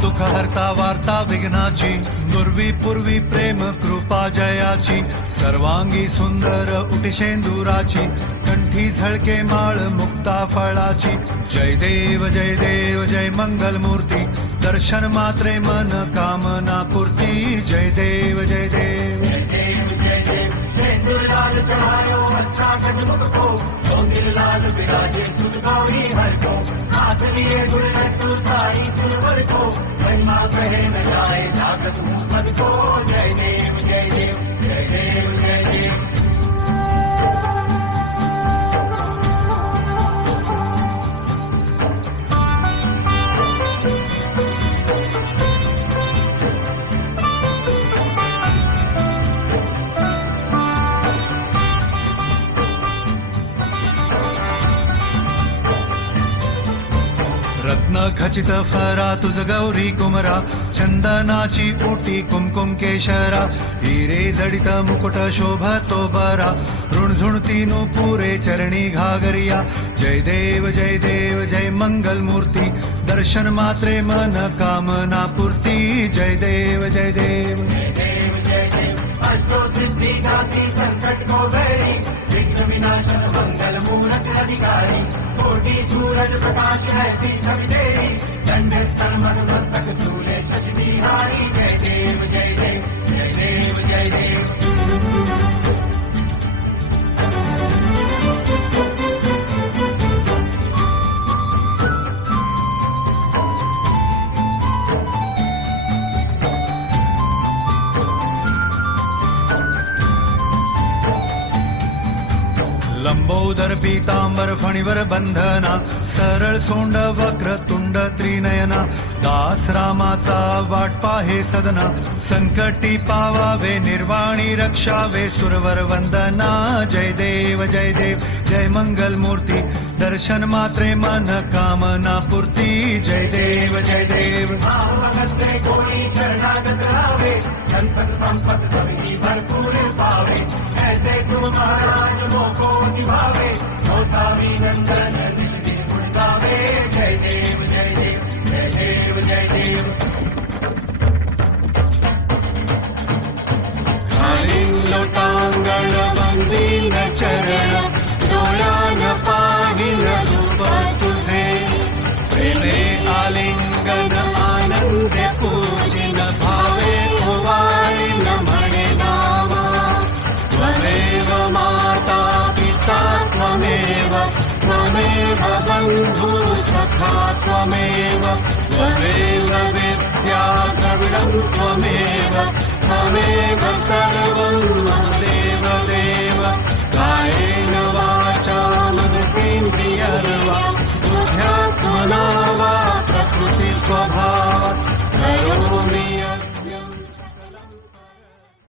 दुःख हरता वार्ता विघ्नाची, नुर्वी पूर्वी प्रेम कृपा जयाची, सर्वांगी सुंदर उटिशेंदुराची, कंठी झळके माळ मुक्ता फळाची. जय देव जय मंगल मूर्ती, दर्शन मात्रे मन कामना पूर्ती. जय देव जय देव जय देव जय देव जय दुर्लाल चढ़ायो अच्छा गजमुख को, लाल विराजे सुध गौरी हर को, हाथ लिए गुलटू सारी सिलवर को, महिमा कहे न जाए जागत पद को. जय देव जय देव जय देव जय देव. रत्न खचित फरा तुझ गौरी कुमरा, चंदनाची ओटी कुमकुम केशरा, हिरे जडित मुकुट शोभतो बरा, ऋणझुणती पुरे चरणी घागरिया. जय देव जय मंगल मूर्ती, दर्शन मात्रे मन कामना पूर्ती. जय देव जय देव जय देव जय देव. अष्टो सिद्धि गाती संकट को गई, विघ्न विनाशन मंगल मूरत अधिकारी, कोटि सूरज प्रकाश ऐसी छवि तेरी, दंड स्थल मस्तक चूले सच बिहारी. जय देव जय देव जय देव जय देव. लंबोदर पीतांबर फणीवर बंधना, सरळ सोंड वक्र तुंड त्रिनयना, दास रामाचा वाट पाहे सदना, संकटी पावावे निर्वाणी रक्षावे सुरवर वंदना. जय देव जय मंगल मूर्ती, दर्शन मात्रे मन कामना पूर्ती. जय देव जय देव. से कोई शरणागत रावे, संपत संपत सभी भरपूर पावे, ऐसे तुम महाराज वो को निभावे, गोसावी नंदन गुण गावे. जय देव जय देव जय देव जय देव. लोटांगण वंदीन चरण, डोळ्यान पाहिल रूप तुझे, प्रेमे आलिंगन आनंद पूजिन, भावे ओवाळीन म्हणे नामा. त्वमेव माता पिता त्वमेव, त्वमेव बंधु सखा त्वमेव, त्वमेव विद्या द्रविडं त्वमेव, त्वमेव सर्वं मम देव देव. कायेन वाचा मनसेन्द्रियर्वा, बुद्ध्यात्मना वा प्रकृति स्वभाव.